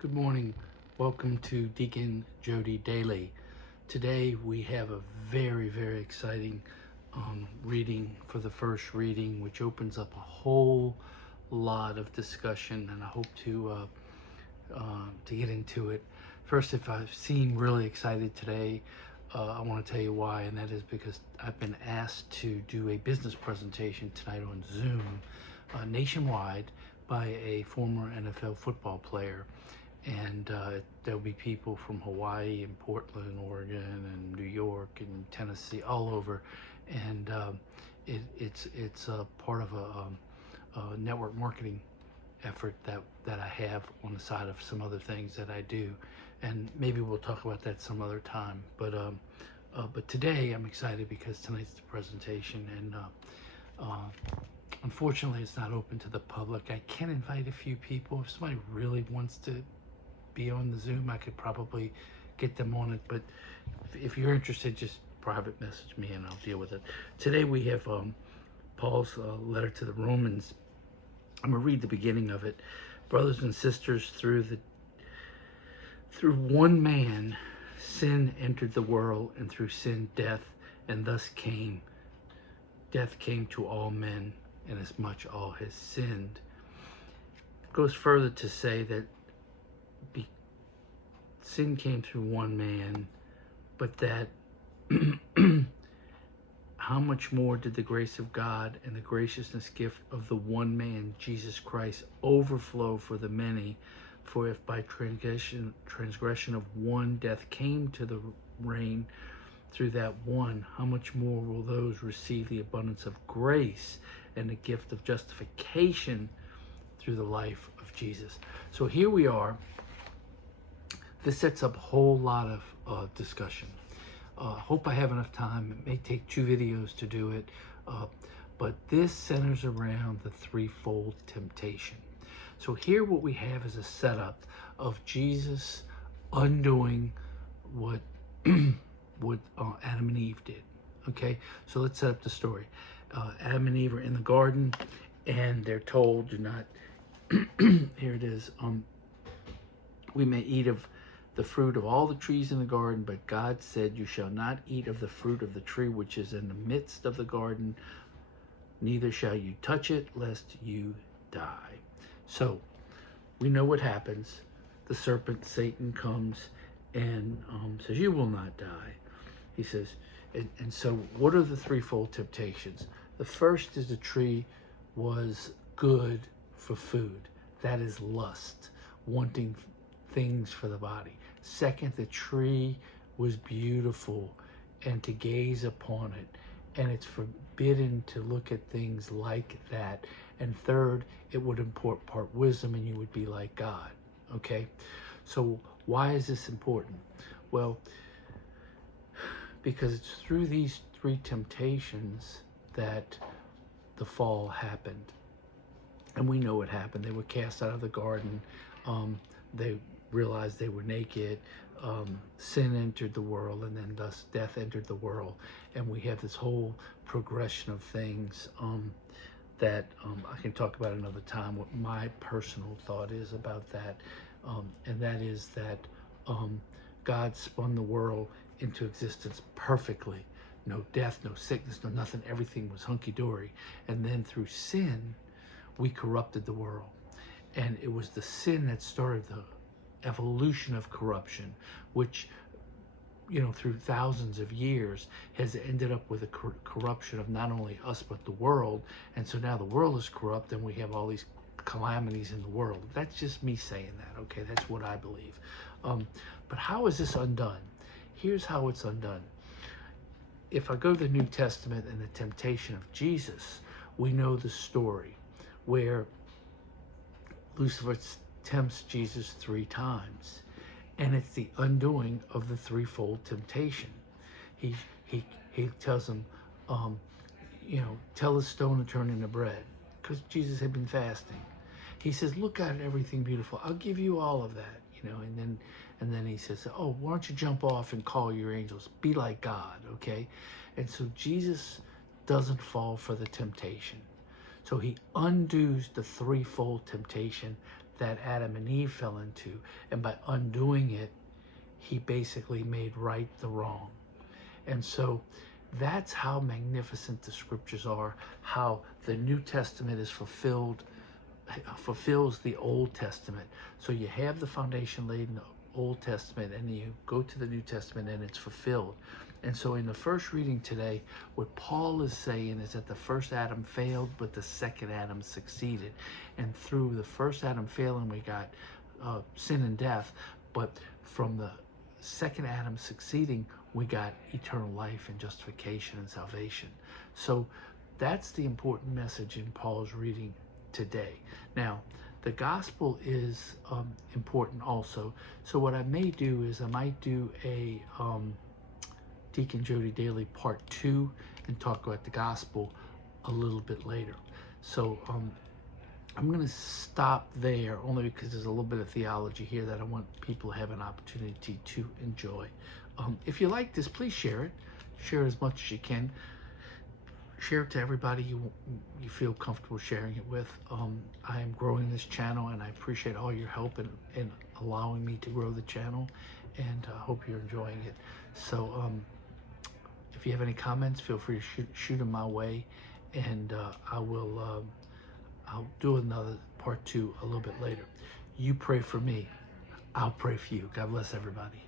Good morning. Welcome to Deacon Jodi Daily. Today we have a very exciting reading for the first reading, which opens up a whole lot of discussion, and I hope to get into it. First, if I seem really excited today, I want to tell you why, and that is because I've been asked to do a business presentation tonight on Zoom nationwide by a former NFL football player. And there'll be people from Hawaii and Portland, Oregon, and New York and Tennessee, all over. And it's a part of a network marketing effort that I have on the side of some other things that I do. And maybe we'll talk about that some other time. But today I'm excited because tonight's the presentation, and unfortunately it's not open to the public. I can invite a few people. If somebody really wants to be on the Zoom, I could probably get them on it, but if you're interested, just private message me and I'll deal with it. Today we have Paul's letter to the Romans. I'm gonna read the beginning of it. Brothers and sisters, through one man sin entered the world, and through sin death, and thus death came to all men, inasmuch all has sinned. It goes further to say that sin came through one man, but that how much more did the grace of God and the graciousness gift of the one man, Jesus Christ, overflow for the many? For if by transgression of one death came to the reign through that one, how much more will those receive the abundance of grace and the gift of justification through the life of Jesus? So here we are. This sets up a whole lot of discussion. Hope I have enough time. It may take 2 videos to do it, but this centers around the threefold temptation. So here what we have is a setup of Jesus undoing what Adam and Eve did. Okay, so let's set up the story. Adam and Eve are in the garden, and they're told, do not, here it is, we may eat of the fruit of all the trees in the garden, but God said, you shall not eat of the fruit of the tree which is in the midst of the garden, neither shall you touch it, lest you die. So we know what happens. The serpent, Satan, comes and says, you will not die. He says, and so what are the threefold temptations? The first is the tree was good for food. That is lust, wanting things for the body. Second, the tree was beautiful and to gaze upon it, and it's forbidden to look at things like that. And third, it would impart wisdom, and you would be like God. Okay, so why is this important? Well, because it's through these 3 temptations that the fall happened. And we know what happened. They were cast out of the garden. They realized they were naked. Sin entered the world, and then thus death entered the world. And we have this whole progression of things that I can talk about another time, what my personal thought is about that. And that is that God spun the world into existence perfectly. No death, no sickness, no nothing. Everything was hunky-dory. And then through sin, we corrupted the world. And it was the sin that started the evolution of corruption, which, you know, through thousands of years has ended up with a corruption of not only us but the world. And so now the world is corrupt, and we have all these calamities in the world. That's just me saying that, okay? That's what I believe. But how is this undone? Here's how it's undone. If I go to the New Testament and the temptation of Jesus, we know the story where Lucifer tempts Jesus 3 times, and it's the undoing of the threefold temptation. He tells him, you know, tell the stone to turn into bread, because Jesus had been fasting. He says, look at everything beautiful. I'll give you all of that, you know. And then he says, oh, why don't you jump off and call your angels? Be like God, okay? And so Jesus doesn't fall for the temptation. So he undoes the threefold temptation that Adam and Eve fell into. And by undoing it, he basically made right the wrong. And so that's how magnificent the scriptures are, how the New Testament is fulfills the Old Testament. So you have the foundation laid in the Old Testament, and you go to the New Testament and it's fulfilled. And so in the first reading today, what Paul is saying is that the first Adam failed, but the second Adam succeeded. And through the first Adam failing, we got sin and death. But from the second Adam succeeding, we got eternal life and justification and salvation. So that's the important message in Paul's reading today. Now, the gospel is important also. So what I may do is I might do a Deacon Jodi Daily Part 2 and talk about the gospel a little bit later. So I'm going to stop there only because there's a little bit of theology here that I want people to have an opportunity to enjoy. If you like this, please share it. Share as much as you can. Share it to everybody you feel comfortable sharing it with. I am growing this channel, and I appreciate all your help in allowing me to grow the channel, and I hope you're enjoying it. So if you have any comments, feel free to shoot them my way, and I'll do another Part 2 a little bit later. You pray for me. I'll pray for you. God bless everybody.